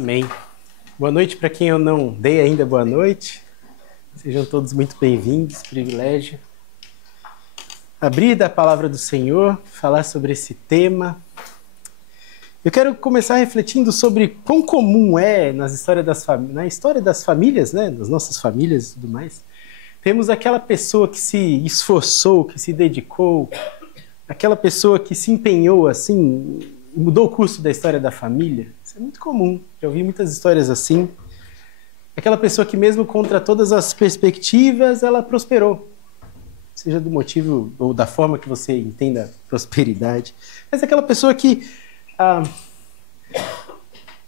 Amém. Boa noite para quem eu não dei ainda boa noite. Sejam todos muito bem-vindos, privilégio. Abrir da palavra do Senhor, falar sobre esse tema. Eu quero começar refletindo sobre quão comum é na história das famílias, né, das nossas famílias e tudo mais. Temos aquela pessoa que se esforçou, que se dedicou, aquela pessoa que se empenhou, assim, mudou o curso da história da família. Isso é muito comum, já ouvi muitas histórias assim. Aquela pessoa que mesmo contra todas as perspectivas, ela prosperou. Seja do motivo ou da forma que você entenda prosperidade. Mas aquela pessoa que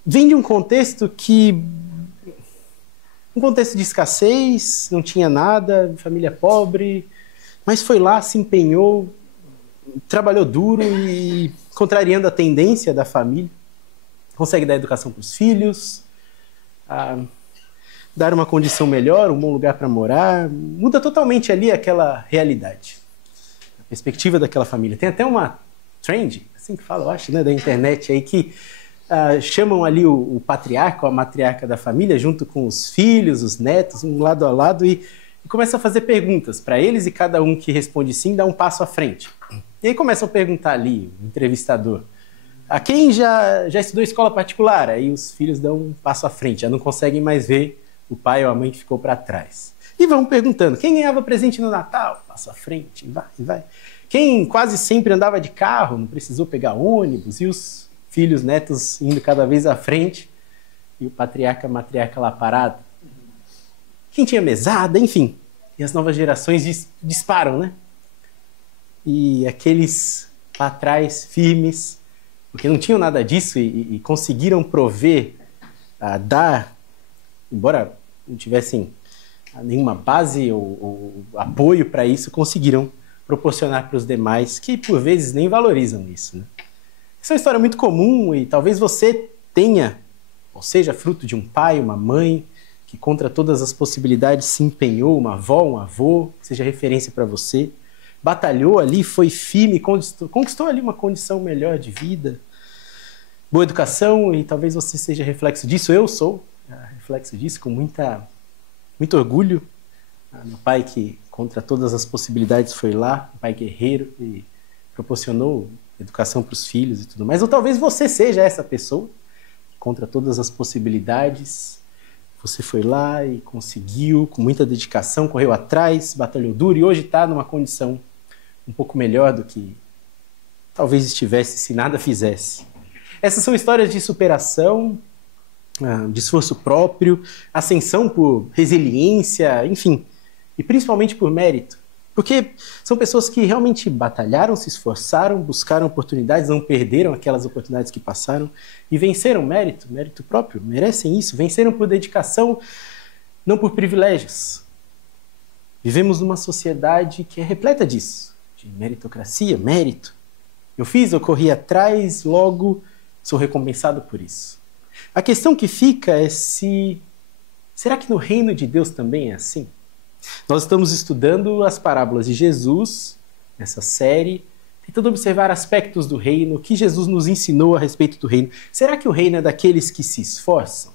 vem de um contexto um contexto de escassez, não tinha nada, família pobre, mas foi lá, se empenhou, trabalhou duro e, contrariando a tendência da família, consegue dar educação para os filhos, dar uma condição melhor, um bom lugar para morar, muda totalmente ali aquela realidade, a perspectiva daquela família. Tem até uma trend, assim que fala, eu acho, né, da internet aí, que chamam ali o patriarca ou a matriarca da família, junto com os filhos, os netos, um lado a lado, e começam a fazer perguntas para eles, e cada um que responde sim dá um passo à frente. E aí começam a perguntar ali, o entrevistador, a quem já estudou escola particular? Aí os filhos dão um passo à frente, já não conseguem mais ver o pai ou a mãe que ficou para trás. E vão perguntando, quem ganhava presente no Natal? Passo à frente, vai. Quem quase sempre andava de carro, não precisou pegar ônibus, e os filhos, netos indo cada vez à frente, e o patriarca, a matriarca lá parado. Quem tinha mesada, enfim. E as novas gerações disparam, né? E aqueles lá atrás, firmes, porque não tinham nada disso e conseguiram prover, dar, embora não tivessem nenhuma base ou apoio para isso, conseguiram proporcionar para os demais, que por vezes nem valorizam isso, né? Essa é uma história muito comum e talvez você tenha, ou seja, fruto de um pai, uma mãe, que contra todas as possibilidades se empenhou, uma avó, um avô, que seja referência para você, batalhou ali, foi firme, conquistou ali uma condição melhor de vida, boa educação, e talvez você seja reflexo disso. Eu sou reflexo disso com muito orgulho. Meu pai, que contra todas as possibilidades foi lá, um pai guerreiro, e proporcionou educação para os filhos e tudo mais. Ou talvez você seja essa pessoa, contra todas as possibilidades, você foi lá e conseguiu, com muita dedicação, correu atrás, batalhou duro, e hoje está numa condição um pouco melhor do que talvez estivesse se nada fizesse. Essas são histórias de superação, de esforço próprio, ascensão por resiliência, enfim, e principalmente por mérito. Porque são pessoas que realmente batalharam, se esforçaram, buscaram oportunidades, não perderam aquelas oportunidades que passaram e venceram mérito próprio, merecem isso, venceram por dedicação, não por privilégios. Vivemos numa sociedade que é repleta disso, de meritocracia, mérito. Eu corri atrás, logo sou recompensado por isso. A questão que fica é será que no reino de Deus também é assim? Nós estamos estudando as parábolas de Jesus, nessa série, tentando observar aspectos do reino, o que Jesus nos ensinou a respeito do reino. Será que o reino é daqueles que se esforçam?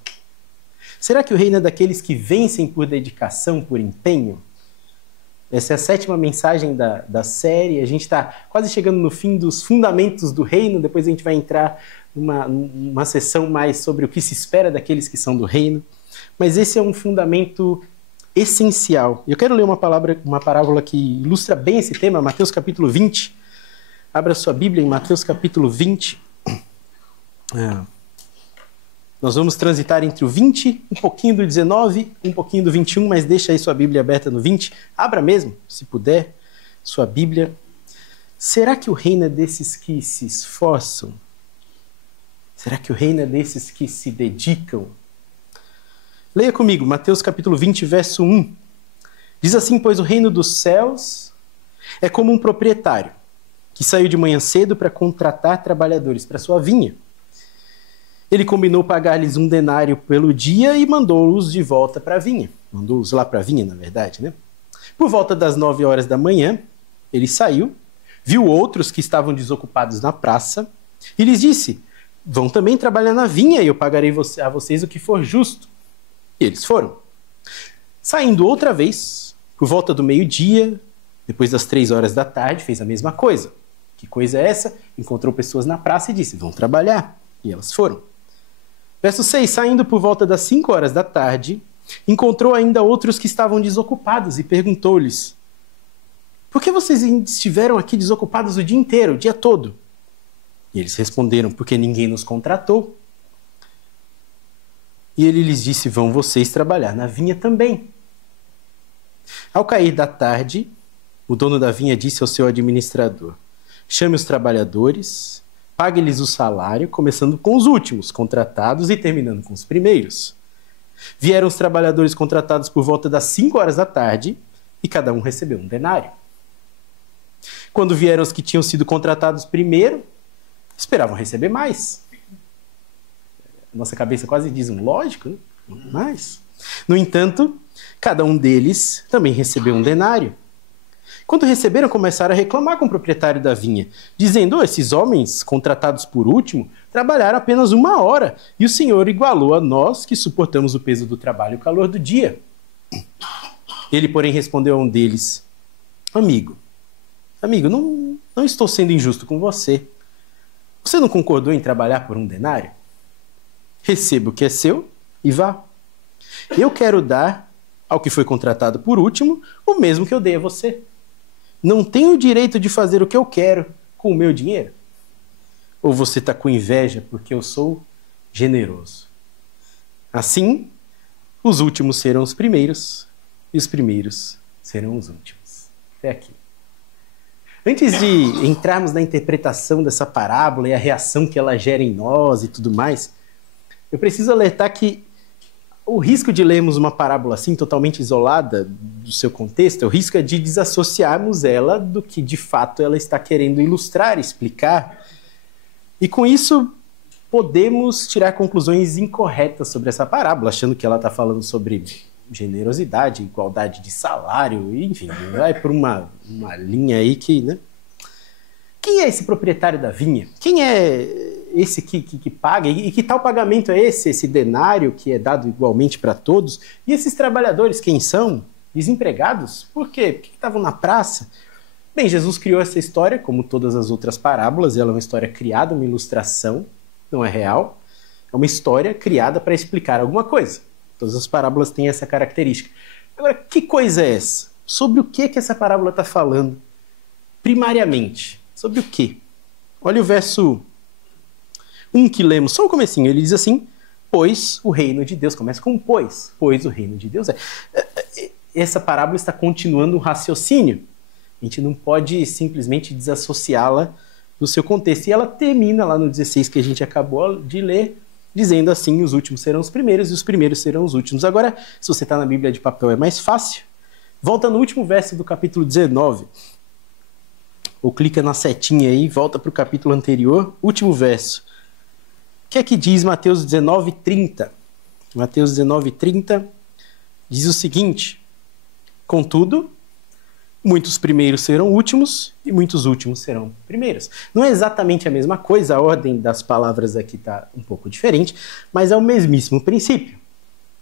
Será que o reino é daqueles que vencem por dedicação, por empenho? Essa é a 7ª mensagem da série. A gente está quase chegando no fim dos fundamentos do reino, depois a gente vai entrar numa sessão mais sobre o que se espera daqueles que são do reino. Mas esse é um fundamento essencial. Eu quero ler uma parábola que ilustra bem esse tema, Mateus capítulo 20. Abra sua Bíblia em Mateus capítulo 20. Nós vamos transitar entre o 20, um pouquinho do 19, um pouquinho do 21, mas deixa aí sua Bíblia aberta no 20. Abra mesmo, se puder, sua Bíblia. Será que o reino é desses que se esforçam? Será que o reino é desses que se dedicam? Leia comigo, Mateus capítulo 20, verso 1. Diz assim: pois o reino dos céus é como um proprietário que saiu de manhã cedo para contratar trabalhadores para sua vinha. Ele combinou pagar-lhes 1 denário pelo dia e mandou-os de volta para a vinha. Mandou-os lá para a vinha, na verdade, né? Por volta das 9 horas da manhã, ele saiu, viu outros que estavam desocupados na praça e lhes disse: vão também trabalhar na vinha e eu pagarei a vocês o que for justo. E eles foram. Saindo outra vez, por volta do meio-dia, depois das 3 horas da tarde, fez a mesma coisa. Que coisa é essa? Encontrou pessoas na praça e disse, vão trabalhar. E elas foram. Verso 6, saindo por volta das 5 horas da tarde, encontrou ainda outros que estavam desocupados e perguntou-lhes, por que vocês estiveram aqui desocupados o dia inteiro, o dia todo? E eles responderam, porque ninguém nos contratou. E ele lhes disse, vão vocês trabalhar na vinha também. Ao cair da tarde, o dono da vinha disse ao seu administrador, chame os trabalhadores, pague-lhes o salário, começando com os últimos contratados e terminando com os primeiros. Vieram os trabalhadores contratados por volta das 5 horas da tarde e cada um recebeu um denário. Quando vieram os que tinham sido contratados primeiro, esperavam receber mais. Nossa cabeça quase diz um lógico, né? Mais. No entanto, cada um deles também recebeu um denário. Quando receberam, começaram a reclamar com o proprietário da vinha, dizendo, esses homens, contratados por último, trabalharam apenas 1 hora, e o Senhor igualou a nós, que suportamos o peso do trabalho e o calor do dia. Ele, porém, respondeu a um deles, amigo, não estou sendo injusto com você. Você não concordou em trabalhar por um denário? Receba o que é seu e vá. Eu quero dar ao que foi contratado por último o mesmo que eu dei a você. Não tenho o direito de fazer o que eu quero com o meu dinheiro? Ou você está com inveja porque eu sou generoso? Assim, os últimos serão os primeiros e os primeiros serão os últimos. Até aqui. Antes de entrarmos na interpretação dessa parábola e a reação que ela gera em nós e tudo mais, eu preciso alertar que o risco de lermos uma parábola assim, totalmente isolada do seu contexto, o risco é de desassociarmos ela do que de fato ela está querendo ilustrar, explicar. E com isso, podemos tirar conclusões incorretas sobre essa parábola, achando que ela está falando sobre generosidade, igualdade de salário, enfim, vai por uma linha aí que, né? Quem é esse proprietário da vinha? Quem é esse que paga? E que tal pagamento é esse denário que é dado igualmente para todos? E esses trabalhadores, quem são? Desempregados? Por quê? Por que estavam na praça? Bem, Jesus criou essa história, como todas as outras parábolas, ela é uma história criada, uma ilustração, não é real, é uma história criada para explicar alguma coisa. Todas as parábolas têm essa característica. Agora, que coisa é essa? Sobre o que essa parábola está falando? Primariamente, sobre o quê? Olha o verso 1 que lemos, só o comecinho, ele diz assim, pois o reino de Deus, começa com pois o reino de Deus é. Essa parábola está continuando um raciocínio, a gente não pode simplesmente desassociá-la do seu contexto, e ela termina lá no 16 que a gente acabou de ler, dizendo assim, os últimos serão os primeiros e os primeiros serão os últimos. Agora, se você está na Bíblia de papel é mais fácil, volta no último verso do capítulo 19, ou clica na setinha aí, volta para o capítulo anterior, último verso. O que é que diz Mateus 19:30? Mateus 19:30 diz o seguinte, contudo, muitos primeiros serão últimos e muitos últimos serão primeiros. Não é exatamente a mesma coisa, a ordem das palavras aqui está um pouco diferente, mas é o mesmíssimo princípio.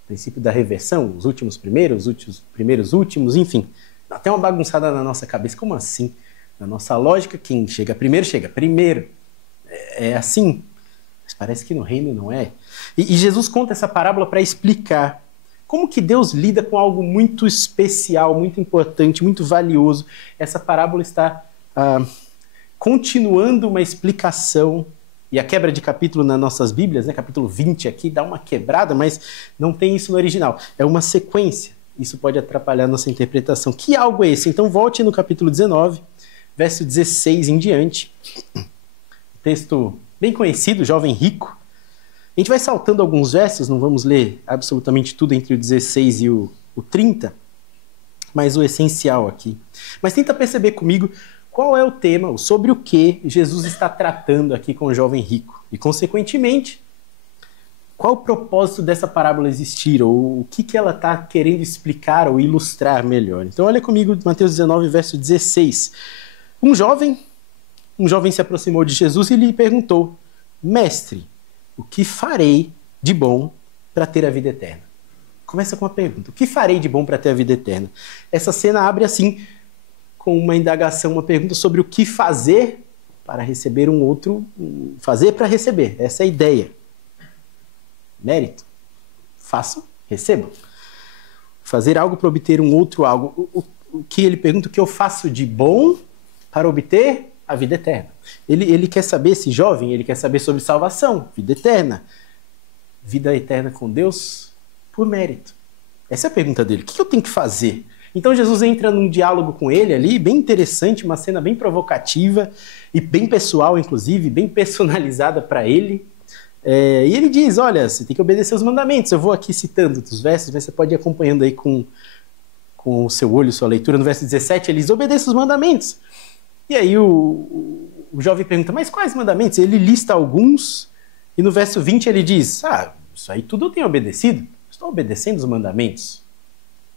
O princípio da reversão, os últimos primeiros, os últimos primeiros últimos, enfim. Dá até uma bagunçada na nossa cabeça, como assim? Na nossa lógica, quem chega primeiro. É assim, mas parece que no reino não é. E Jesus conta essa parábola para explicar como que Deus lida com algo muito especial, muito importante, muito valioso. Essa parábola está continuando uma explicação, e a quebra de capítulo nas nossas Bíblias, né, capítulo 20 aqui, dá uma quebrada, mas não tem isso no original. É uma sequência. Isso pode atrapalhar nossa interpretação. Que algo é esse? Então volte no capítulo 19, verso 16 em diante. Texto bem conhecido, Jovem Rico. A gente vai saltando alguns versos, não vamos ler absolutamente tudo entre o 16 e o 30, mas o essencial aqui. Mas tenta perceber comigo qual é o tema, sobre o que Jesus está tratando aqui com o jovem rico. E, consequentemente, qual o propósito dessa parábola existir, ou o que ela está querendo explicar ou ilustrar melhor. Então, olha comigo, Mateus 19, verso 16. Um jovem se aproximou de Jesus e lhe perguntou, mestre, O que farei de bom para ter a vida eterna? Começa com uma pergunta. O que farei de bom para ter a vida eterna? Essa cena abre assim, com uma indagação, uma pergunta sobre o que fazer para receber um outro. Fazer para receber. Essa é a ideia. Mérito. Façam, recebam. Fazer algo para obter um outro algo. O que ele pergunta, o que eu faço de bom para obter a vida eterna? Ele quer saber, esse jovem, ele quer saber sobre salvação, vida eterna. Vida eterna com Deus por mérito. Essa é a pergunta dele. O que eu tenho que fazer? Então Jesus entra num diálogo com ele ali, bem interessante, uma cena bem provocativa e bem pessoal, inclusive, bem personalizada para ele. E ele diz, olha, você tem que obedecer os mandamentos. Eu vou aqui citando os versos, mas você pode ir acompanhando aí com o seu olho, sua leitura. No verso 17, ele diz, obedeça os mandamentos. E aí o jovem pergunta, mas quais mandamentos? Ele lista alguns, e no verso 20 ele diz, isso aí tudo eu tenho obedecido. Estou obedecendo os mandamentos.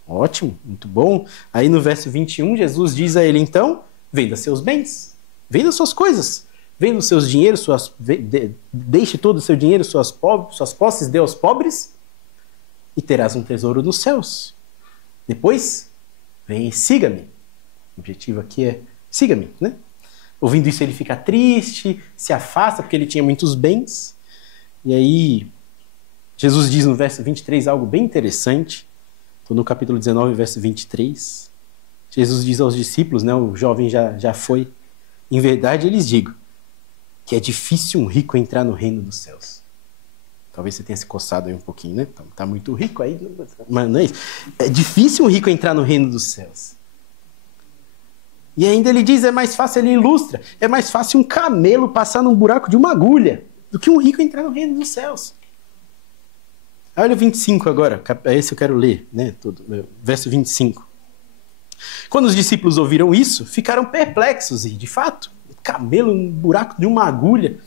Ótimo, muito bom. Aí no verso 21, Jesus diz a ele, então, venda seus bens, venda suas coisas, venda os seus dinheiros, deixe todo o seu dinheiro, suas posses, dê aos pobres, e terás um tesouro nos céus. Depois, vem e siga-me. O objetivo aqui é, siga-me, né? Ouvindo isso, ele fica triste, se afasta, porque ele tinha muitos bens. E aí, Jesus diz no verso 23 algo bem interessante. Estou no capítulo 19, verso 23. Jesus diz aos discípulos, né, o jovem já foi, em verdade eu lhes digo, que é difícil um rico entrar no reino dos céus. Talvez você tenha se coçado aí um pouquinho, né? Tá muito rico aí, mas não é isso. É difícil um rico entrar no reino dos céus. E ainda ele diz, é mais fácil, ele ilustra, é mais fácil um camelo passar num buraco de uma agulha do que um rico entrar no reino dos céus. Olha o 25 agora, esse eu quero ler, né? Verso 25. Quando os discípulos ouviram isso, ficaram perplexos e, de fato, camelo no buraco de uma agulha.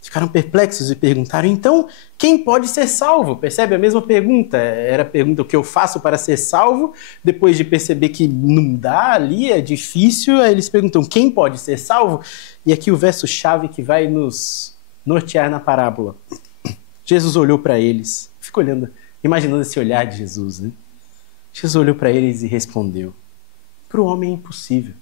Ficaram perplexos e perguntaram, então, quem pode ser salvo? Percebe a mesma pergunta? Era a pergunta, o que eu faço para ser salvo? Depois de perceber que não dá ali, é difícil, aí eles perguntam, quem pode ser salvo? E aqui o verso-chave que vai nos nortear na parábola. Jesus olhou para eles, fica olhando, imaginando esse olhar de Jesus, né? Jesus olhou para eles e respondeu, para o homem é impossível.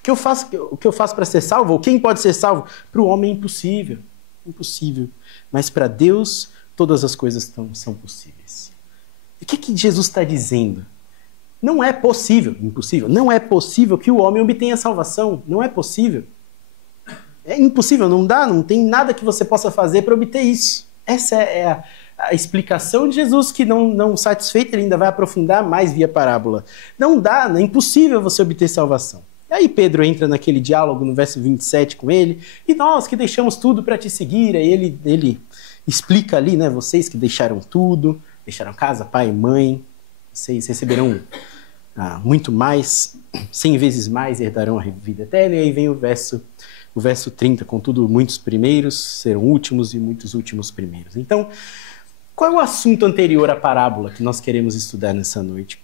O que eu faço para ser salvo? Ou quem pode ser salvo? Para o homem é impossível. Impossível. Mas para Deus, todas as coisas são possíveis. E o que Jesus está dizendo? Não é possível, impossível, não é possível que o homem obtenha salvação. Não é possível. É impossível, não dá, não tem nada que você possa fazer para obter isso. Essa é a explicação de Jesus, que não satisfeito, ele ainda vai aprofundar mais via parábola. Não dá, é impossível você obter salvação. E aí Pedro entra naquele diálogo no verso 27 com ele, e nós que deixamos tudo para te seguir, aí ele explica ali, né, vocês que deixaram tudo, deixaram casa, pai e mãe, vocês receberão muito mais, 100 vezes mais herdarão a vida eterna, e aí vem o verso 30, contudo muitos primeiros serão últimos e muitos últimos primeiros. Então, qual é o assunto anterior à parábola que nós queremos estudar nessa noite?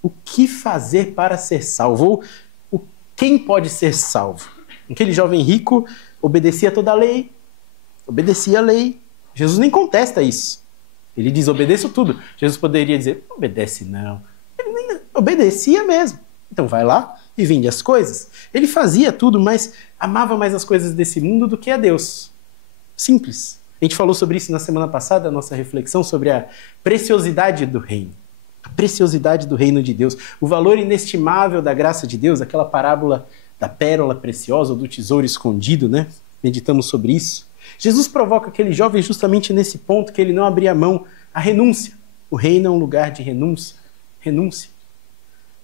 O que fazer para ser salvo? Quem pode ser salvo? Aquele jovem rico obedecia toda a lei, obedecia a lei. Jesus nem contesta isso. Ele diz, obedeço tudo. Jesus poderia dizer, não obedece não. Ele nem obedecia mesmo. Então vai lá e vende as coisas. Ele fazia tudo, mas amava mais as coisas desse mundo do que a Deus. Simples. A gente falou sobre isso na semana passada, a nossa reflexão sobre a preciosidade do reino. A preciosidade do reino de Deus, o valor inestimável da graça de Deus, aquela parábola da pérola preciosa ou do tesouro escondido, né? Meditamos sobre isso. Jesus provoca aquele jovem justamente nesse ponto que ele não abria mão, a renúncia. O reino é um lugar de renúncia. Renúncia.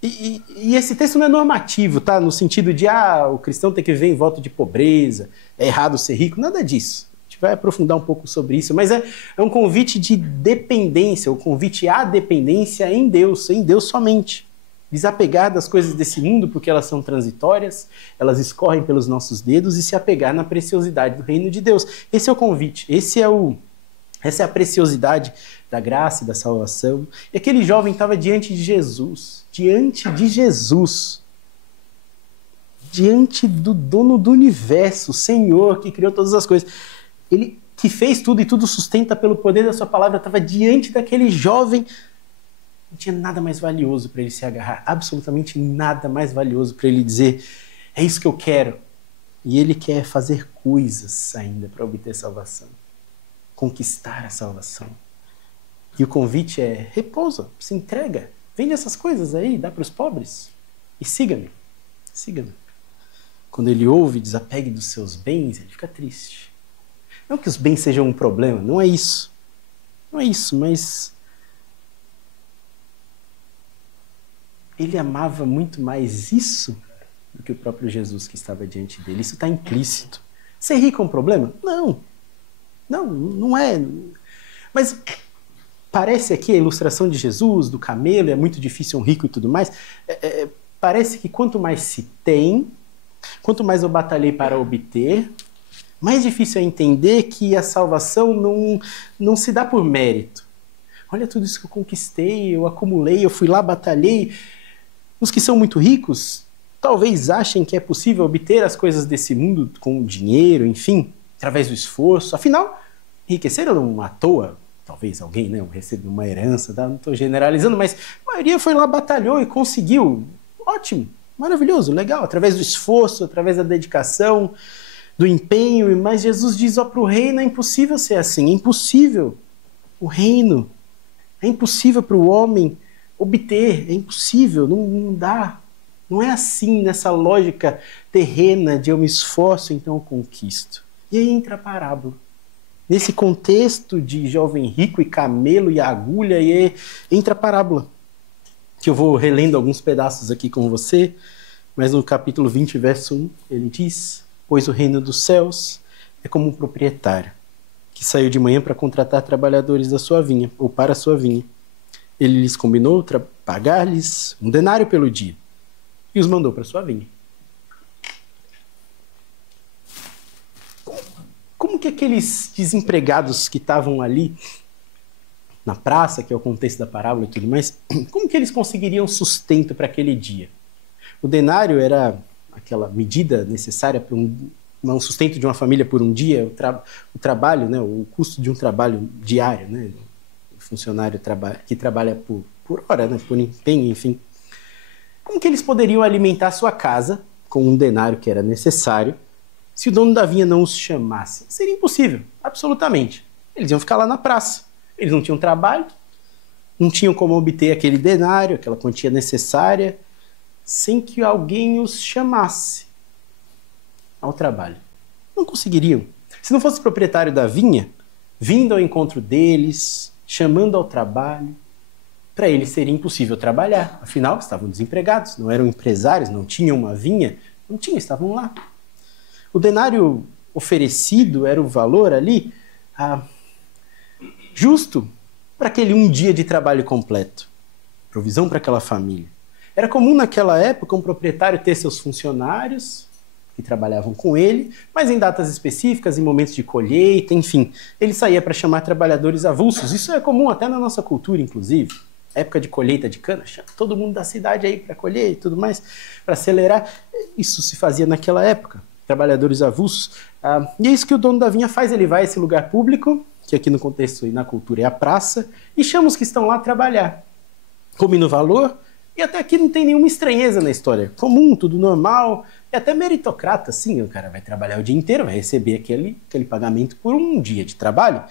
E esse texto não é normativo, tá? No sentido de, o cristão tem que viver em voto de pobreza, é errado ser rico, nada disso. Vai aprofundar um pouco sobre isso, mas é um convite de dependência, o convite à dependência em Deus somente. Desapegar das coisas desse mundo, porque elas são transitórias, elas escorrem pelos nossos dedos, e se apegar na preciosidade do reino de Deus. Esse é o convite, essa é a preciosidade da graça e da salvação. E aquele jovem estava diante de Jesus, diante do dono do universo, o Senhor que criou todas as coisas. Ele que fez tudo e tudo sustenta pelo poder da sua palavra, estava diante daquele jovem. Não tinha nada mais valioso para ele se agarrar, absolutamente nada mais valioso para ele dizer, é isso que eu quero. E ele quer fazer coisas ainda para obter salvação, conquistar a salvação. E o convite é, repousa, se entrega, vende essas coisas aí, dá para os pobres e siga-me, siga-me. Quando ele ouve, desapegue dos seus bens, ele fica triste. Não que os bens sejam um problema, não é isso. Não é isso, mas ele amava muito mais isso do que o próprio Jesus que estava diante dele. Isso está implícito. Ser rico é um problema? Não. Não é. Mas parece aqui a ilustração de Jesus, do camelo, é muito difícil um rico e tudo mais. Parece que quanto mais se tem, quanto mais eu batalhei para obter, mais difícil é entender que a salvação não se dá por mérito. Olha tudo isso que eu conquistei, eu acumulei, eu fui lá, batalhei. Os que são muito ricos talvez achem que é possível obter as coisas desse mundo com dinheiro, enfim, através do esforço. Afinal, enriqueceram não à toa. Talvez alguém, né, recebeu uma herança, não estou generalizando, mas a maioria foi lá, batalhou e conseguiu. Ótimo, maravilhoso, legal, através do esforço, através da dedicação, do empenho. Mas Jesus diz, para o reino é impossível ser assim, é impossível. O reino é impossível para o homem obter, é impossível, não dá. Não é assim, nessa lógica terrena de eu me esforço, então eu conquisto. E aí entra a parábola. Nesse contexto de jovem rico e camelo e agulha, e aí entra a parábola. Que eu vou relendo alguns pedaços aqui com você, mas no capítulo 20, verso 1, ele diz, pois o reino dos céus é como um proprietário, que saiu de manhã para contratar trabalhadores da sua vinha, ou para a sua vinha. Ele lhes combinou pagar-lhes 1 denário pelo dia, e os mandou para sua vinha. Como que aqueles desempregados que estavam ali na praça, que é o contexto da parábola e tudo mais, como que eles conseguiriam sustento para aquele dia? O denário era aquela medida necessária para um sustento de uma família por um dia, o trabalho, né, o custo de um trabalho diário, né, o funcionário que trabalha por hora, né, por empenho, enfim. Como que eles poderiam alimentar sua casa com 1 denário que era necessário se o dono da vinha não os chamasse? Seria impossível, absolutamente. Eles iam ficar lá na praça. Eles não tinham trabalho, não tinham como obter aquele denário, aquela quantia necessária, sem que alguém os chamasse ao trabalho. Não conseguiriam. Se não fosse o proprietário da vinha, vindo ao encontro deles, chamando ao trabalho, para eles seria impossível trabalhar. Afinal, estavam desempregados, não eram empresários, não tinham uma vinha, não tinham, estavam lá. O denário oferecido era o valor ali justo para aquele um dia de trabalho completo. Provisão para aquela família. Era comum naquela época um proprietário ter seus funcionários que trabalhavam com ele, mas em datas específicas, em momentos de colheita, enfim. Ele saía para chamar trabalhadores avulsos. Isso é comum até na nossa cultura, inclusive. Época de colheita de cana, chama todo mundo da cidade aí para colher e tudo mais, para acelerar. Isso se fazia naquela época. Trabalhadores avulsos. E é isso que o dono da vinha faz. Ele vai a esse lugar público, que aqui no contexto e na cultura é a praça, e chama os que estão lá a trabalhar. Combina o valor, e até aqui não tem nenhuma estranheza na história. Comum, tudo normal, e até meritocrata, sim. O cara vai trabalhar o dia inteiro, vai receber aquele pagamento por um dia de trabalho.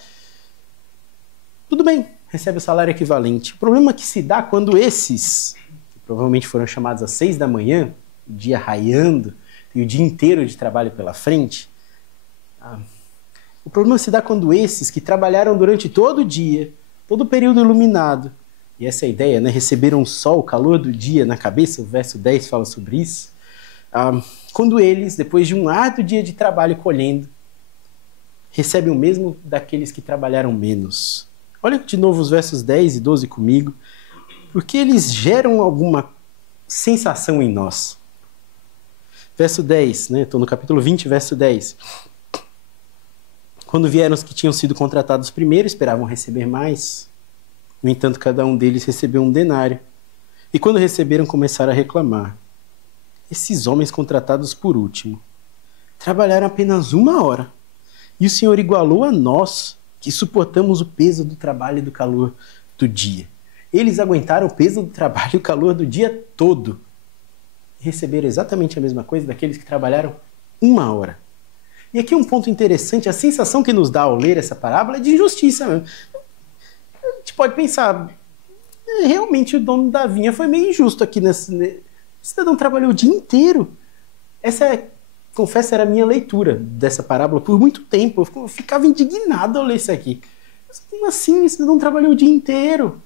Tudo bem, recebe o salário equivalente. O problema que se dá quando esses, que provavelmente foram chamados às 6 da manhã, o dia raiando, e o dia inteiro de trabalho pela frente, o problema se dá quando esses que trabalharam durante todo o dia, todo o período iluminado, e essa é a ideia, né? Receberam o sol, o calor do dia na cabeça, o verso 10 fala sobre isso, quando eles, depois de um árduo dia de trabalho colhendo, recebem o mesmo daqueles que trabalharam menos. Olha de novo os versos 10 e 12 comigo, porque eles geram alguma sensação em nós. Verso 10, né? Estou no capítulo 20, verso 10. Quando vieram os que tinham sido contratados primeiro, esperavam receber mais. No entanto, cada um deles recebeu 1 denário. E quando receberam, começaram a reclamar. Esses homens contratados por último trabalharam apenas 1 hora E o Senhor igualou a nós, que suportamos o peso do trabalho e do calor do dia. Eles aguentaram o peso do trabalho e o calor do dia todo. E receberam exatamente a mesma coisa daqueles que trabalharam 1 hora. E aqui um ponto interessante, a sensação que nos dá ao ler essa parábola é de injustiça mesmo. A gente pode pensar, realmente o dono da vinha foi meio injusto aqui nesse... O cidadão trabalhou o dia inteiro. Confesso, era a minha leitura dessa parábola por muito tempo. Eu ficava indignado ao ler isso aqui. Como assim? O cidadão trabalhou o dia inteiro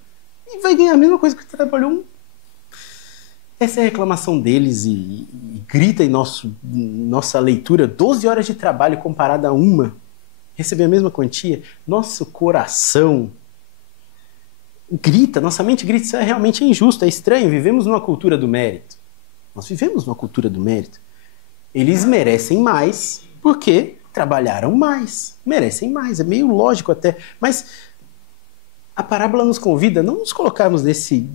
e vai ganhar a mesma coisa que trabalhou Essa é a reclamação deles e grita em nossa leitura 12 horas de trabalho comparada a uma. Receber a mesma quantia. Nosso coração grita, nossa mente grita, isso é realmente injusto, é estranho. Vivemos numa cultura do mérito. Nós vivemos numa cultura do mérito. Eles merecem mais porque trabalharam mais. Merecem mais, é meio lógico até. Mas a parábola nos convida a não nos colocarmos nesse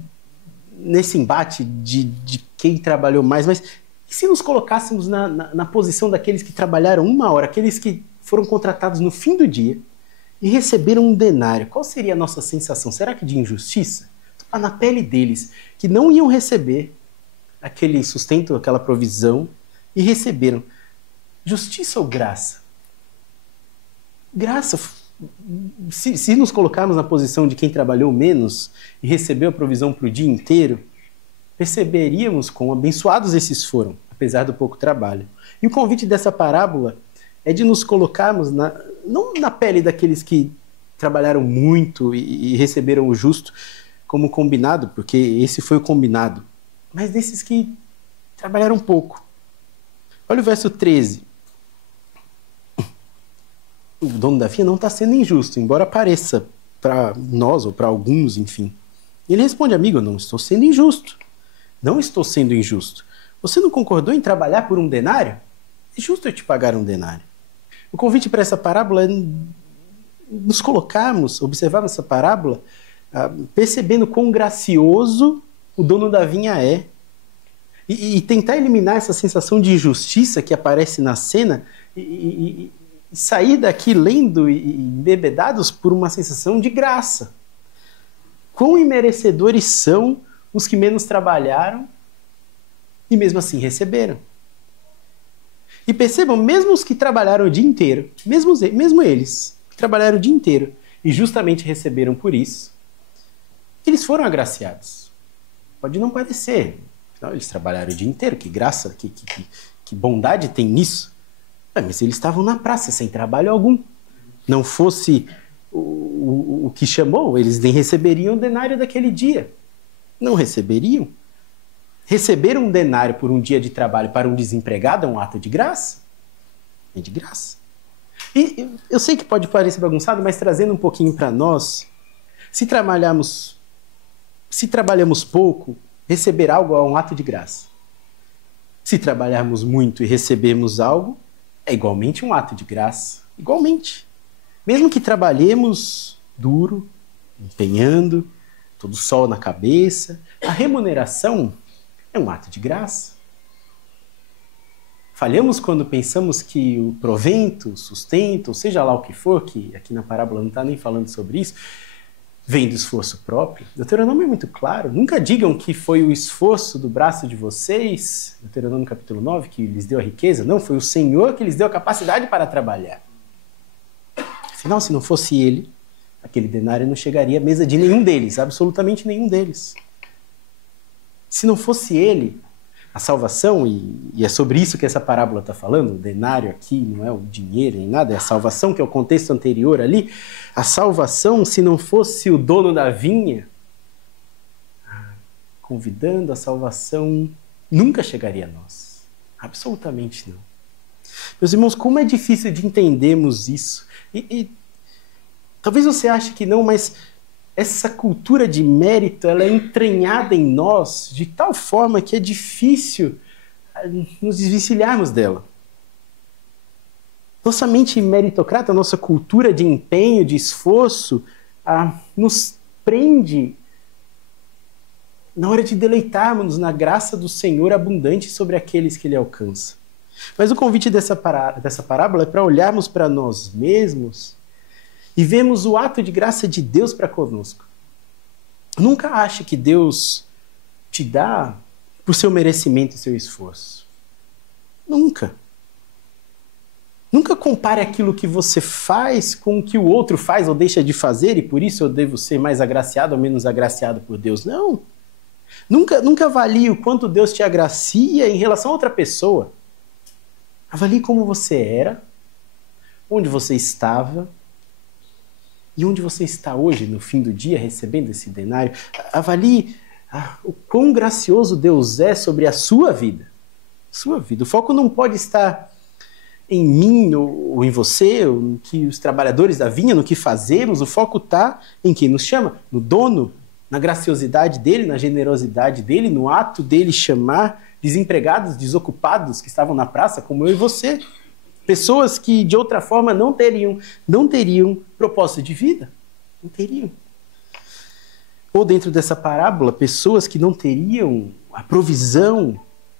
embate de quem trabalhou mais, mas e se nos colocássemos na posição daqueles que trabalharam 1 hora, aqueles que foram contratados no fim do dia e receberam um denário, qual seria a nossa sensação? Será que de injustiça? Está na pele deles, que não iam receber aquele sustento, aquela provisão, e receberam. Justiça ou graça? Graça. Se nos colocarmos na posição de quem trabalhou menos e recebeu a provisão para o dia inteiro, perceberíamos quão abençoados esses foram, apesar do pouco trabalho. E o convite dessa parábola é de nos colocarmos não na pele daqueles que trabalharam muito e receberam o justo como combinado, porque esse foi o combinado, mas desses que trabalharam pouco. Olha o verso 13. O dono da vinha não está sendo injusto, embora pareça para nós ou para alguns, enfim. Ele responde, amigo, eu não estou sendo injusto. Não estou sendo injusto. Você não concordou em trabalhar por um denário? É justo eu te pagar um denário. O convite para essa parábola é nos colocarmos, observarmos essa parábola, percebendo quão gracioso o dono da vinha é. E tentar eliminar essa sensação de injustiça que aparece na cena e sair daqui lendo e embebedados por uma sensação de graça. Quão imerecedores são os que menos trabalharam e mesmo assim receberam. E percebam, mesmo os que trabalharam o dia inteiro, mesmo eles que trabalharam o dia inteiro e justamente receberam por isso, eles foram agraciados. Pode não parecer, afinal, eles trabalharam o dia inteiro, que graça, que bondade tem nisso. Mas eles estavam na praça, sem trabalho algum. Não fosse o que chamou, eles nem receberiam o denário daquele dia. Não receberiam. Receber um denário por um dia de trabalho para um desempregado é um ato de graça? É de graça. E eu sei que pode parecer bagunçado, mas trazendo um pouquinho para nós, se trabalhamos pouco, receber algo é um ato de graça. Se trabalharmos muito e recebermos algo, é igualmente um ato de graça. Igualmente. Mesmo que trabalhemos duro, empenhando, todo sol na cabeça, a remuneração é um ato de graça. Falhamos quando pensamos que o provento, o sustento, ou seja lá o que for, que aqui na parábola não está nem falando sobre isso, vem do esforço próprio. Deuteronômio é muito claro. Nunca digam que foi o esforço do braço de vocês, Deuteronômio capítulo 9, que lhes deu a riqueza. Não, foi o Senhor que lhes deu a capacidade para trabalhar. Afinal, se não fosse Ele, aquele denário não chegaria à mesa de nenhum deles, absolutamente nenhum deles. Se não fosse Ele, a salvação, e é sobre isso que essa parábola está falando, o denário aqui não é o dinheiro nem nada, é a salvação, que é o contexto anterior ali. A salvação, se não fosse o dono da vinha convidando, a salvação nunca chegaria a nós. Absolutamente não. Meus irmãos, como é difícil de entendermos isso. E talvez você ache que não, mas essa cultura de mérito, ela é entranhada em nós de tal forma que é difícil nos desvencilharmos dela. Nossa mente meritocrata, nossa cultura de empenho, de esforço, nos prende na hora de deleitarmos na graça do Senhor abundante sobre aqueles que Ele alcança. Mas o convite dessa parábola é para olharmos para nós mesmos e vermos o ato de graça de Deus para conosco. Nunca ache que Deus te dá por seu merecimento e seu esforço. Nunca. Nunca compare aquilo que você faz com o que o outro faz ou deixa de fazer e por isso eu devo ser mais agraciado ou menos agraciado por Deus. Não. Nunca avalie o quanto Deus te agracia em relação a outra pessoa. Avalie como você era, onde você estava e onde você está hoje, no fim do dia, recebendo esse denário. Avalie o quão gracioso Deus é sobre a sua vida. Sua vida. O foco não pode estar em mim ou em você, ou no que os trabalhadores da vinha, no que fazemos. O foco está em quem nos chama, no dono, na graciosidade dele, na generosidade dele, no ato dele chamar desempregados, desocupados que estavam na praça, como eu e você. Pessoas que de outra forma não teriam propósito de vida. Não teriam. Ou dentro dessa parábola, pessoas que não teriam a provisão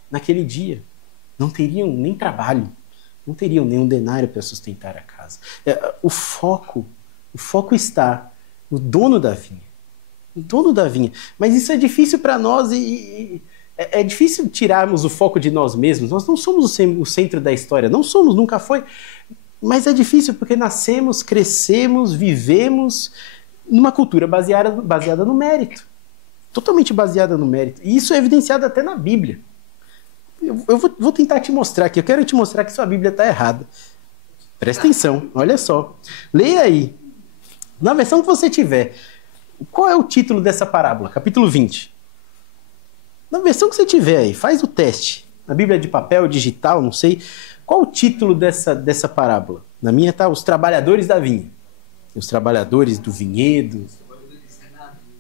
naquele dia. Não teriam nem trabalho. Não teriam nenhum denário para sustentar a casa. O foco está no dono da vinha. O dono da vinha. Mas isso é difícil para nós e é difícil tirarmos o foco de nós mesmos. Nós não somos o centro da história. Não somos, nunca foi. Mas é difícil porque nascemos, crescemos, vivemos numa cultura baseada no mérito. Totalmente baseada no mérito. E isso é evidenciado até na Bíblia. Eu vou tentar te mostrar aqui. Eu quero te mostrar que sua Bíblia está errada. Presta atenção, olha só. Leia aí. Na versão que você tiver. Qual é o título dessa parábola? Capítulo 20. Na versão que você tiver aí, faz o teste. Na Bíblia de papel, digital, não sei. Qual o título dessa parábola? Na minha tá Os Trabalhadores da Vinha. Os trabalhadores do vinhedo.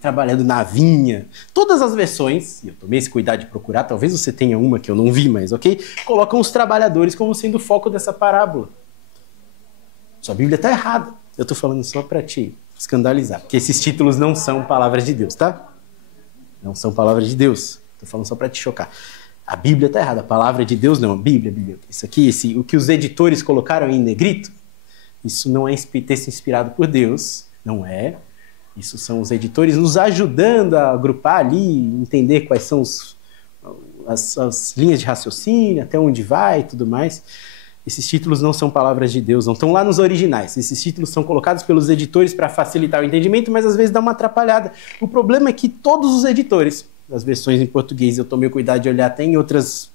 Trabalhando na vinha. Todas as versões, e eu tomei esse cuidado de procurar, talvez você tenha uma que eu não vi, mas ok? Colocam os trabalhadores como sendo o foco dessa parábola. Sua Bíblia está errada. Eu estou falando só para te escandalizar, porque esses títulos não são palavras de Deus, tá? Não são palavras de Deus. Estou falando só para te chocar. A Bíblia está errada, a palavra de Deus não. Bíblia. Isso aqui, o que os editores colocaram em negrito, isso não é texto inspirado por Deus, não é. Isso são os editores nos ajudando a agrupar ali, entender quais são as linhas de raciocínio, até onde vai e tudo mais. Esses títulos não são palavras de Deus, não estão lá nos originais. Esses títulos são colocados pelos editores para facilitar o entendimento, mas às vezes dá uma atrapalhada. O problema é que todos os editores, das versões em português, eu tomei o cuidado de olhar até em outras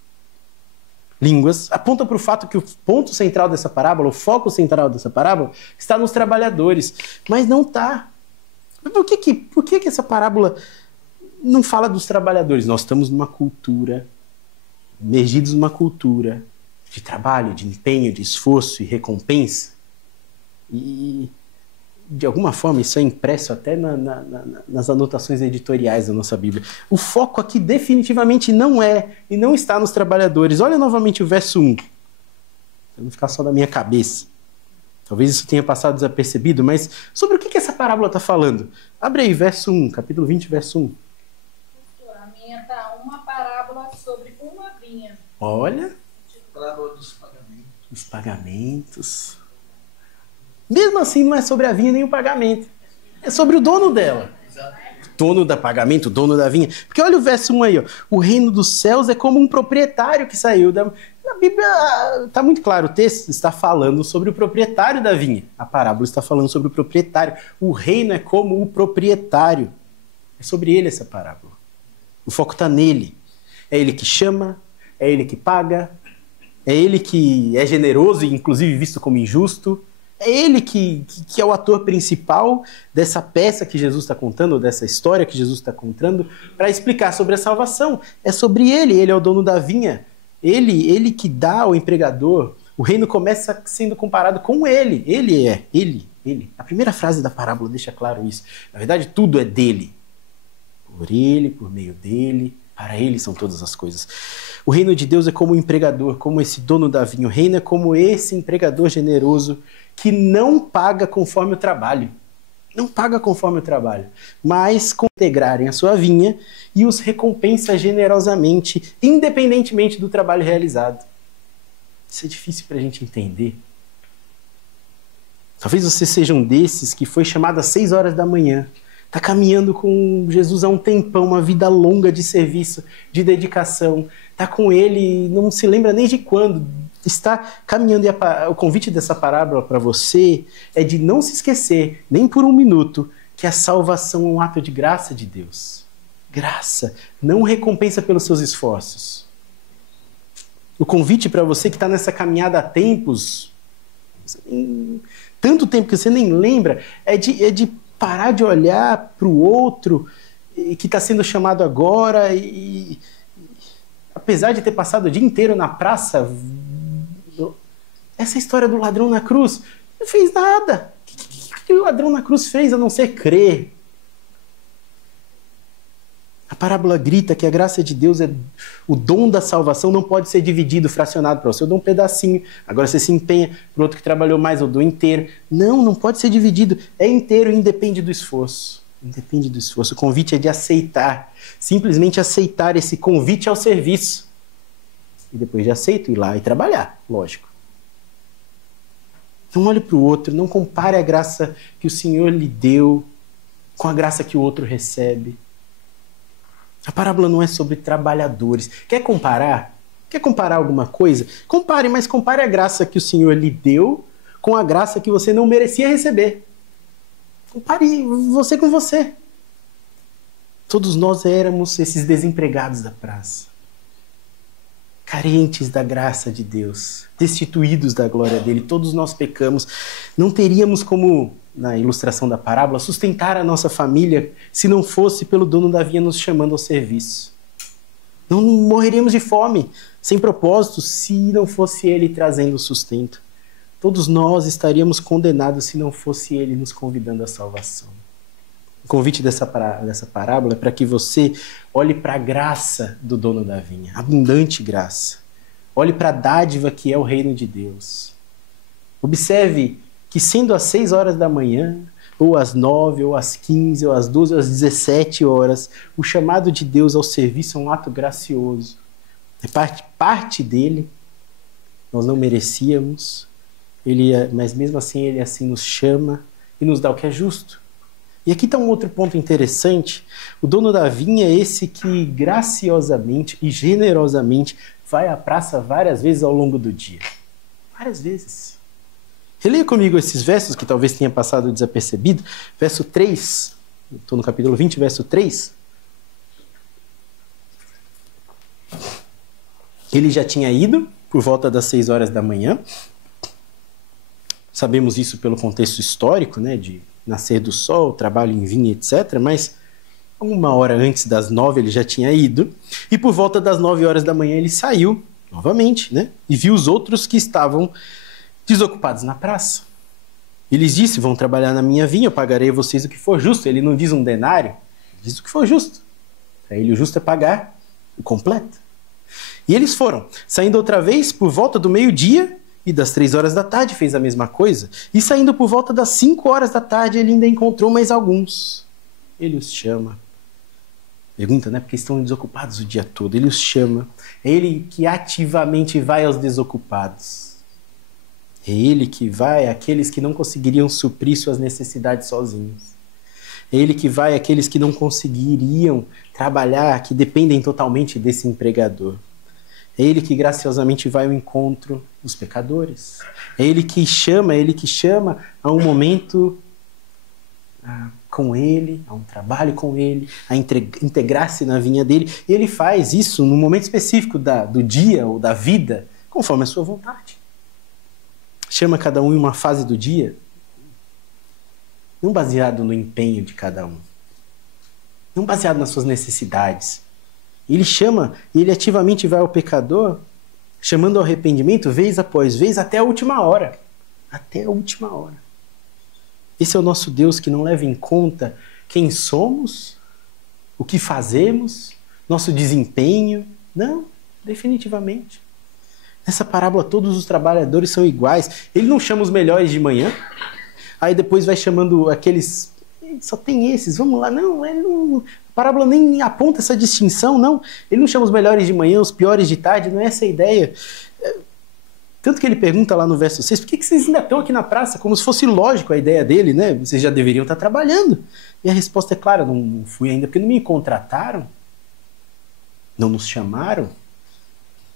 línguas, apontam para o fato que o ponto central dessa parábola, o foco central dessa parábola, está nos trabalhadores. Mas não está. Por que essa parábola não fala dos trabalhadores? Nós estamos numa cultura, emergidos numa cultura de trabalho, de empenho, de esforço e recompensa. E, de alguma forma, isso é impresso até nas anotações editoriais da nossa Bíblia. O foco aqui definitivamente não é e não está nos trabalhadores. Olha novamente o verso 1. Para não ficar só na minha cabeça. Talvez isso tenha passado desapercebido, mas sobre o que essa parábola está falando? Abre aí, verso 1, capítulo 20, verso 1. A minha está uma parábola sobre uma vinha. Olha. Parábola dos pagamentos. Os pagamentos. Mesmo assim, não é sobre a vinha nem o pagamento. É sobre o dono dela. Exato. Dono da pagamento, dono da vinha. Porque olha o verso 1 aí, ó. O reino dos céus é como um proprietário que saiu da... Na Bíblia está muito claro, o texto está falando sobre o proprietário da vinha. A parábola está falando sobre o proprietário. O reino é como o proprietário. É sobre ele essa parábola. O foco está nele. É ele que chama, é ele que paga, é ele que é generoso e inclusive visto como injusto. É ele que é o ator principal dessa peça que Jesus está contando, dessa história que Jesus está contando, para explicar sobre a salvação. É sobre ele é o dono da vinha. Ele que dá ao empregador. O reino começa sendo comparado com ele. Ele. A primeira frase da parábola deixa claro isso. Na verdade, tudo é dele. Por ele, por meio dele, para ele são todas as coisas. O reino de Deus é como o empregador, como esse dono da vinha. O reino é como esse empregador generoso que não paga conforme o trabalho. Não paga conforme o trabalho, mas integrarem a sua vinha e os recompensa generosamente, independentemente do trabalho realizado. Isso é difícil para a gente entender. Talvez você seja um desses que foi chamado às 6 horas da manhã. Está caminhando com Jesus há um tempão, uma vida longa de serviço, de dedicação. Está com Ele, não se lembra nem de quando. Está caminhando, e o convite dessa parábola para você é de não se esquecer, nem por um minuto, que a salvação é um ato de graça de Deus. Graça, não recompensa pelos seus esforços. O convite para você que está nessa caminhada há tempos, tanto tempo que você nem lembra, é de parar de olhar para o outro que está sendo chamado agora e apesar de ter passado o dia inteiro na praça, essa história do ladrão na cruz não fez nada. O que o ladrão na cruz fez a não ser crer? A parábola grita que a graça de Deus é o dom da salvação, não pode ser dividido, fracionado para você. Eu dou um pedacinho, agora você se empenha para o outro que trabalhou mais, eu dou inteiro. Não pode ser dividido. É inteiro e independe do esforço. Independe do esforço. O convite é de aceitar. Simplesmente aceitar esse convite ao serviço. E depois de aceito, ir lá e trabalhar, lógico. Não olhe para o outro, não compare a graça que o Senhor lhe deu com a graça que o outro recebe. A parábola não é sobre trabalhadores. Quer comparar? Quer comparar alguma coisa? Compare, mas compare a graça que o Senhor lhe deu com a graça que você não merecia receber. Compare você com você. Todos nós éramos esses desempregados da praça. Carentes da graça de Deus. Destituídos da glória dele. Todos nós pecamos. Não teríamos como, na ilustração da parábola, sustentar a nossa família se não fosse pelo dono da vinha nos chamando ao serviço. Não morreríamos de fome, sem propósito, se não fosse ele trazendo o sustento. Todos nós estaríamos condenados se não fosse ele nos convidando à salvação. O convite dessa parábola é para que você olhe para a graça do dono da vinha, abundante graça. Olhe para a dádiva que é o reino de Deus. Observe que sendo às 6 horas da manhã, ou às 9, ou às 15, ou às 12, ou às 17 horas, o chamado de Deus ao serviço é um ato gracioso. É parte dele, nós não merecíamos, mas mesmo assim ele assim nos chama e nos dá o que é justo. E aqui está um outro ponto interessante. O dono da vinha é esse que graciosamente e generosamente vai à praça várias vezes ao longo do dia. Várias vezes. Releia comigo esses versos que talvez tenha passado desapercebido. Verso 3, estou no capítulo 20, verso 3. Ele já tinha ido por volta das 6 horas da manhã. Sabemos isso pelo contexto histórico, né, de nascer do sol, trabalho em vinha, etc. Mas uma hora antes das 9 ele já tinha ido. E por volta das 9 horas da manhã ele saiu novamente, né, e viu os outros que estavam desocupados na praça. Ele lhes disse: vão trabalhar na minha vinha, eu pagarei a vocês o que for justo. Ele não diz um denário, ele diz o que for justo. Para ele o justo é pagar o completo. E eles foram, saindo outra vez por volta do meio-dia, e das 3 horas da tarde fez a mesma coisa. E saindo por volta das 5 horas da tarde ele ainda encontrou mais alguns. Ele os chama. Pergunta, né? Porque estão desocupados o dia todo. Ele os chama. É ele que ativamente vai aos desocupados. É ele que vai àqueles que não conseguiriam suprir suas necessidades sozinhos. É ele que vai àqueles que não conseguiriam trabalhar, que dependem totalmente desse empregador. É ele que graciosamente vai ao encontro dos pecadores. É ele que chama a um momento com ele, a um trabalho com ele, a integrar-se na vinha dele. E ele faz isso num momento específico do dia ou da vida, conforme a sua vontade. Chama cada um em uma fase do dia, não baseado no empenho de cada um, não baseado nas suas necessidades. Ele chama, ele ativamente vai ao pecador, chamando ao arrependimento, vez após vez, até a última hora. Até a última hora. Esse é o nosso Deus que não leva em conta quem somos, o que fazemos, nosso desempenho. Não, definitivamente. Nessa parábola todos os trabalhadores são iguais. Ele não chama os melhores de manhã, aí depois vai chamando aqueles... Só tem esses, vamos lá. Não, ele não... A parábola nem aponta essa distinção, não. Ele não chama os melhores de manhã, os piores de tarde, não é essa a ideia. Tanto que ele pergunta lá no verso 6, por que vocês ainda estão aqui na praça? Como se fosse lógico a ideia dele, né? Vocês já deveriam estar trabalhando. E a resposta é clara, não fui ainda porque não me contrataram. Não nos chamaram.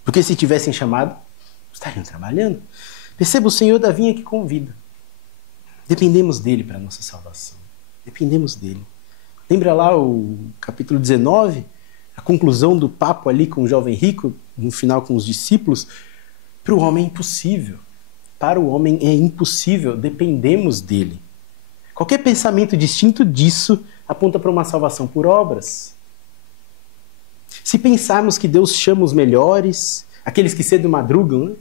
Porque se tivessem chamado, estariam trabalhando. Perceba, o Senhor da vinha que convida. Dependemos dele para a nossa salvação. Dependemos dele. Lembra lá o capítulo 19? A conclusão do papo ali com o jovem rico, no final com os discípulos. Para o homem é impossível. Para o homem é impossível. Dependemos dele. Qualquer pensamento distinto disso aponta para uma salvação por obras. Se pensarmos que Deus chama os melhores, aqueles que cedo madrugam, né?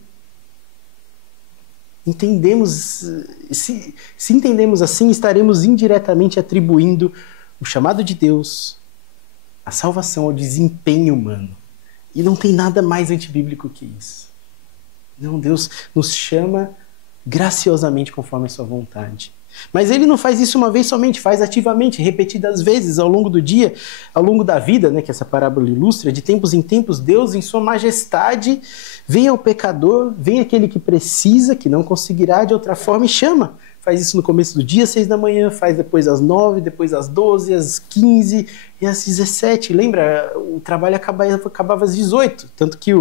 Se entendemos assim, estaremos indiretamente atribuindo o chamado de Deus, a salvação, ao desempenho humano. E não tem nada mais antibíblico que isso. Não, Deus nos chama graciosamente conforme a sua vontade. Mas ele não faz isso uma vez somente, faz ativamente, repetidas vezes ao longo do dia, ao longo da vida, né, que essa parábola ilustra, de tempos em tempos, Deus em sua majestade vem ao pecador, vem aquele que precisa, que não conseguirá de outra forma e chama. Faz isso no começo do dia, 6 da manhã, faz depois às 9, depois às 12, às 15 e às 17. Lembra, o trabalho acabava às 18, tanto que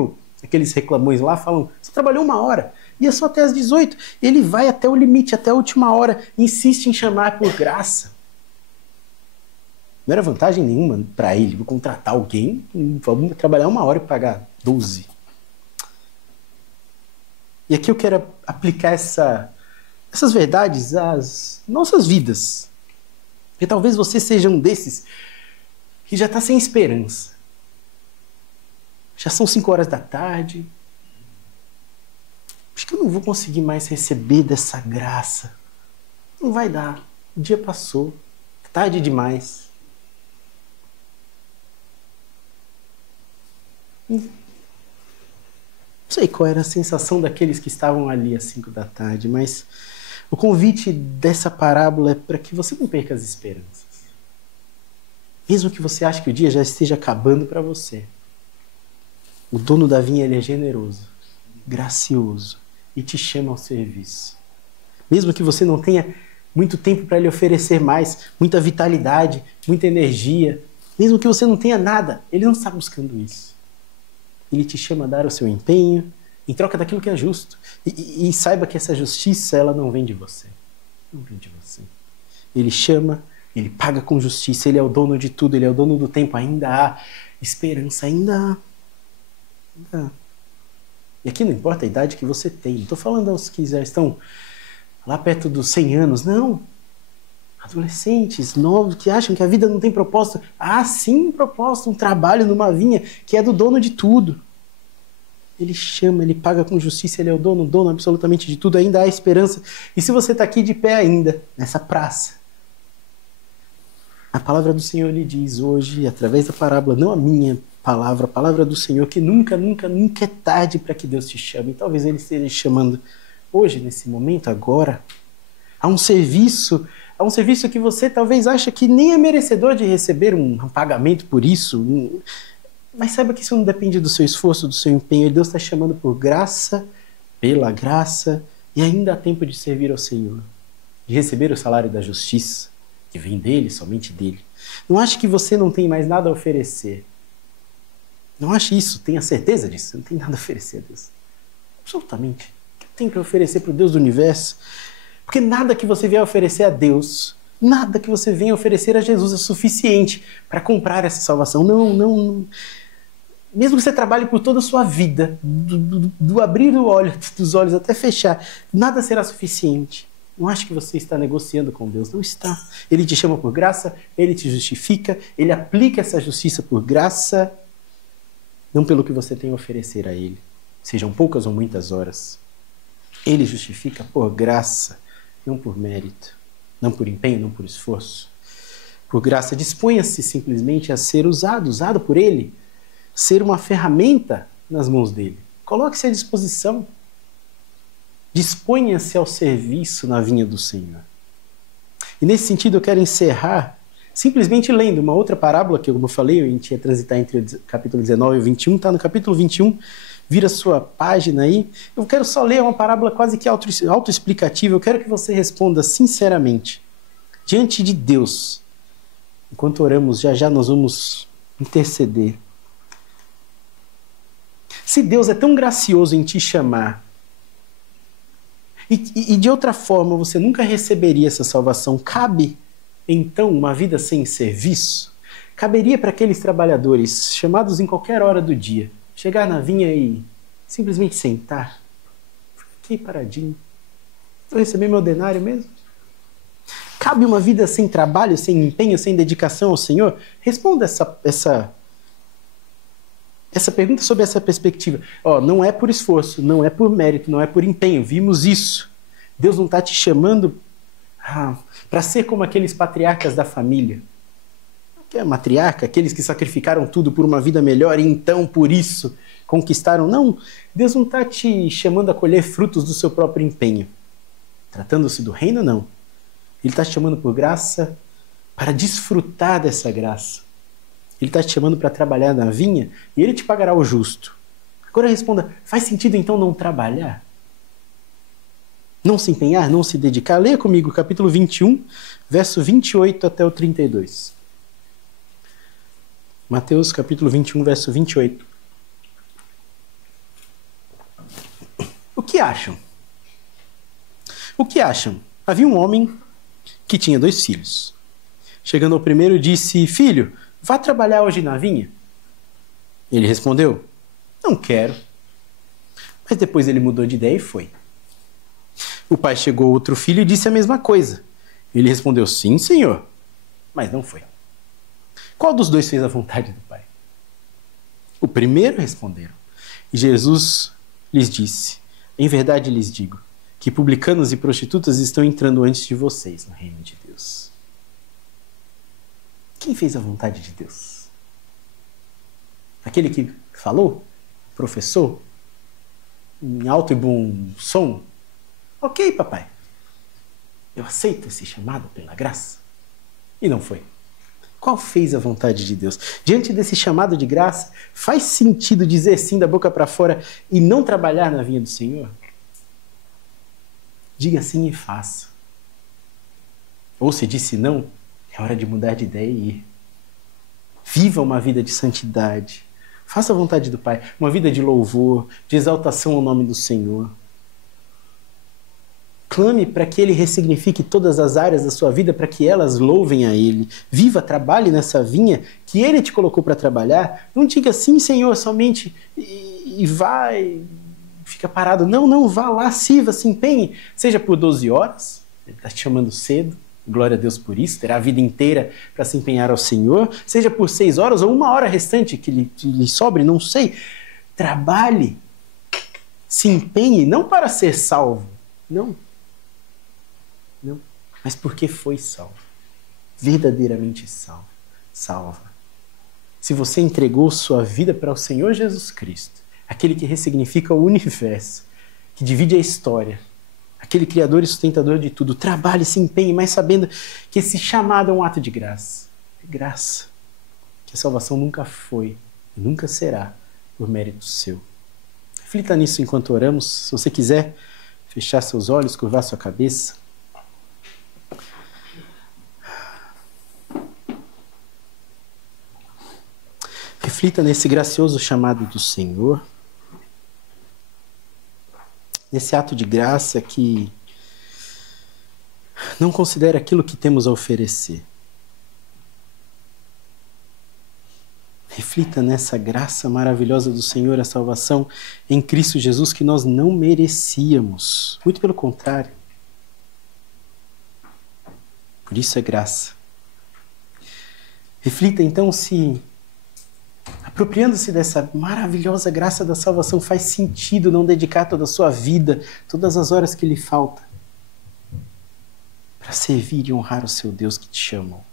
aqueles reclamões lá falam, você trabalhou 1 hora. Ia só até as 18. Ele vai até o limite, até a última hora. Insiste em chamar por graça. Não era vantagem nenhuma para ele. Vou contratar alguém, vamos trabalhar 1 hora e pagar 12. E aqui eu quero aplicar essas verdades às nossas vidas. Porque talvez você seja um desses que já está sem esperança. Já são 5 horas da tarde. Acho que eu não vou conseguir mais receber dessa graça. Não vai dar. O dia passou. Tarde demais. Não sei qual era a sensação daqueles que estavam ali às 5 da tarde, mas o convite dessa parábola é para que você não perca as esperanças. Mesmo que você ache que o dia já esteja acabando para você. O dono da vinha, ele é generoso, gracioso. E te chama ao serviço. Mesmo que você não tenha muito tempo para lhe oferecer mais, muita vitalidade, muita energia, mesmo que você não tenha nada, ele não está buscando isso. Ele te chama a dar o seu empenho em troca daquilo que é justo. E saiba que essa justiça, ela não vem de você. Não vem de você. Ele chama, ele paga com justiça, ele é o dono de tudo, ele é o dono do tempo. Ainda há esperança, ainda há. E aqui não importa a idade que você tem. Não estou falando aos que já estão lá perto dos 100 anos. Não. Adolescentes, novos, que acham que a vida não tem propósito. Há sim um propósito, um trabalho numa vinha que é do dono de tudo. Ele chama, ele paga com justiça, ele é o dono absolutamente de tudo. Ainda há esperança. E se você está aqui de pé ainda, nessa praça, a palavra do Senhor lhe diz hoje, através da parábola, não a minha palavra, a palavra do Senhor, que nunca é tarde para que Deus te chame. Talvez Ele esteja chamando hoje, nesse momento, agora. Há um serviço que você talvez acha que nem é merecedor de receber um pagamento por isso. Mas saiba que isso não depende do seu esforço, do seu empenho. Deus está chamando por graça, pela graça, e ainda há tempo de servir ao Senhor, de receber o salário da justiça, que vem dele, somente dele. Não ache que você não tem mais nada a oferecer. Não ache isso, tenha certeza disso. Você não tem nada a oferecer a Deus. Absolutamente. O que tem para oferecer para o Deus do universo? Porque nada que você venha oferecer a Deus, nada que você venha oferecer a Jesus é suficiente para comprar essa salvação. Não. Mesmo que você trabalhe por toda a sua vida, do abrir dos olhos até fechar, nada será suficiente. Não ache que você está negociando com Deus. Não está. Ele te chama por graça, Ele te justifica, Ele aplica essa justiça por graça, não pelo que você tem a oferecer a Ele, sejam poucas ou muitas horas. Ele justifica por graça, não por mérito, não por empenho, não por esforço. Por graça, disponha-se simplesmente a ser usado por Ele, ser uma ferramenta nas mãos dEle. Coloque-se à disposição. Disponha-se ao serviço na vinha do Senhor. E nesse sentido eu quero encerrar simplesmente lendo uma outra parábola que, como eu falei, a gente ia transitar entre o capítulo 19 e o 21, está no capítulo 21, vira sua página aí. Eu quero só ler uma parábola quase que autoexplicativa. Eu quero que você responda sinceramente, diante de Deus. Enquanto oramos, já já nós vamos interceder. Se Deus é tão gracioso em te chamar, e de outra forma você nunca receberia essa salvação, cabe então uma vida sem serviço? Caberia para aqueles trabalhadores chamados em qualquer hora do dia, chegar na vinha e simplesmente sentar? Fiquei paradinho. Vou receber meu denário mesmo? Cabe uma vida sem trabalho, sem empenho, sem dedicação ao Senhor? Responda essa pergunta sob essa perspectiva. Não é por esforço, não é por mérito, não é por empenho. Vimos isso. Deus não está te chamando para ser como aqueles patriarcas da família. Que é matriarca, aqueles que sacrificaram tudo por uma vida melhor e então por isso conquistaram. Não, Deus não está te chamando a colher frutos do seu próprio empenho. Tratando-se do reino, não. Ele está te chamando por graça para desfrutar dessa graça. Ele está te chamando para trabalhar na vinha e Ele te pagará o justo. Agora responda, faz sentido então não trabalhar? Não se empenhar, não se dedicar? Leia comigo capítulo 21, verso 28 até o 32. Mateus capítulo 21, verso 28. O que acham? O que acham? Havia um homem que tinha 2 filhos. Chegando ao primeiro, disse, filho, vá trabalhar hoje na vinha? Ele respondeu, não quero. Mas depois ele mudou de ideia e foi. O pai chegou ao outro filho e disse a mesma coisa. Ele respondeu, sim, senhor, mas não foi. Qual dos 2 fez a vontade do pai? O primeiro, responderam. E Jesus lhes disse, em verdade lhes digo, que publicanos e prostitutas estão entrando antes de vocês no reino de Deus. Quem fez a vontade de Deus? Aquele que falou? Professou? Em alto e bom som? Ok, papai. Eu aceito esse chamado pela graça. E não foi. Qual fez a vontade de Deus? Diante desse chamado de graça, faz sentido dizer sim da boca para fora e não trabalhar na vinha do Senhor? Diga sim e faça. Ou se disse não, é hora de mudar de ideia e ir. Viva uma vida de santidade. Faça a vontade do Pai. Uma vida de louvor, de exaltação ao nome do Senhor. Clame para que Ele ressignifique todas as áreas da sua vida, para que elas louvem a Ele. Viva, trabalhe nessa vinha que Ele te colocou para trabalhar. Não diga sim, Senhor, somente e vai, fica parado. Não, vá lá, sirva, se empenhe. Seja por 12 horas, Ele está te chamando cedo. Glória a Deus por isso, terá a vida inteira para se empenhar ao Senhor. Seja por 6 horas ou 1 hora restante que lhe sobre, não sei. Trabalhe, se empenhe, não para ser salvo. Não, mas porque foi salvo, verdadeiramente salva. Se você entregou sua vida para o Senhor Jesus Cristo, aquele que ressignifica o universo, que divide a história, aquele criador e sustentador de tudo, trabalhe, se empenhe, mas sabendo que esse chamado é um ato de graça. É graça. Que a salvação nunca foi e nunca será por mérito seu. Reflita nisso enquanto oramos. Se você quiser fechar seus olhos, curvar sua cabeça. Reflita nesse gracioso chamado do Senhor, nesse ato de graça que não considera aquilo que temos a oferecer. Reflita nessa graça maravilhosa do Senhor, a salvação em Cristo Jesus que nós não merecíamos. Muito pelo contrário. Por isso é graça. Reflita então se, apropriando-se dessa maravilhosa graça da salvação, faz sentido não dedicar toda a sua vida, todas as horas que lhe faltam, para servir e honrar o seu Deus que te chamou.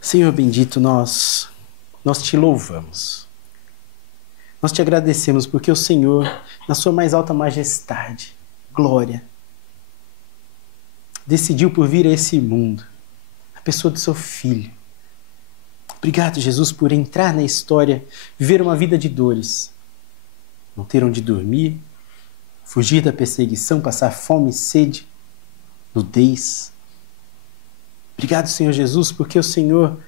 Senhor bendito, nós te louvamos. Nós te agradecemos porque o Senhor, na sua mais alta majestade, glória, decidiu por vir a esse mundo, pessoa do seu Filho. Obrigado, Jesus, por entrar na história, viver uma vida de dores, não ter onde dormir, fugir da perseguição, passar fome e sede, nudez. Obrigado, Senhor Jesus, porque o Senhor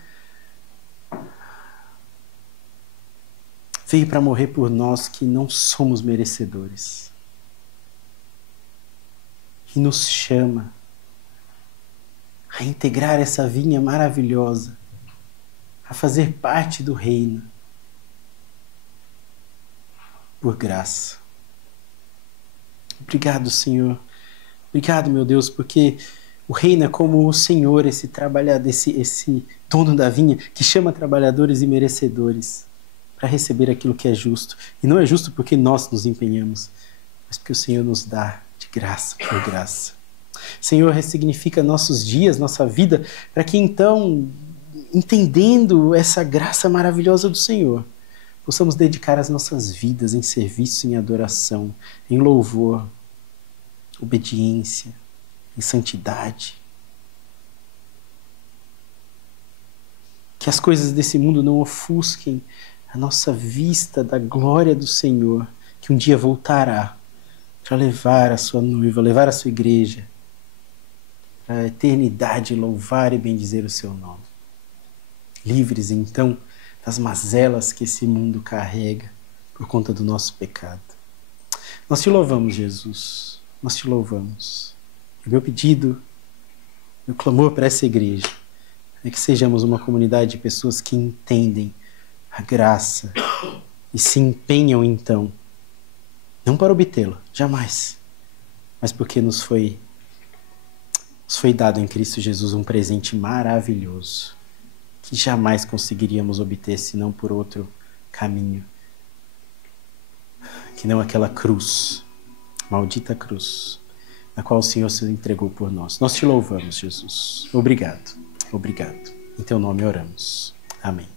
veio para morrer por nós que não somos merecedores. E nos chama a integrar essa vinha maravilhosa, a fazer parte do reino, por graça. Obrigado, Senhor. Obrigado, meu Deus, porque o reino é como o Senhor, esse trabalhador, esse dono da vinha, que chama trabalhadores e merecedores para receber aquilo que é justo. E não é justo porque nós nos empenhamos, mas porque o Senhor nos dá de graça por graça. Senhor, ressignifica nossos dias, nossa vida, para que então, entendendo essa graça maravilhosa do Senhor, possamos dedicar as nossas vidas em serviço, em adoração, em louvor, obediência, em santidade. Que as coisas desse mundo não ofusquem a nossa vista da glória do Senhor, que um dia voltará para levar a sua noiva, levar a sua igreja para a eternidade, louvar e bendizer o seu nome. Livres, então, das mazelas que esse mundo carrega por conta do nosso pecado. Nós te louvamos, Jesus. Nós te louvamos. O meu pedido, meu clamor para essa igreja é que sejamos uma comunidade de pessoas que entendem a graça e se empenham, então, não para obtê-la, jamais, mas porque nos foi dado em Cristo Jesus um presente maravilhoso que jamais conseguiríamos obter senão por outro caminho, que não aquela cruz, maldita cruz, na qual o Senhor se entregou por nós. Nós te louvamos, Jesus. Obrigado, obrigado. Em teu nome oramos. Amém.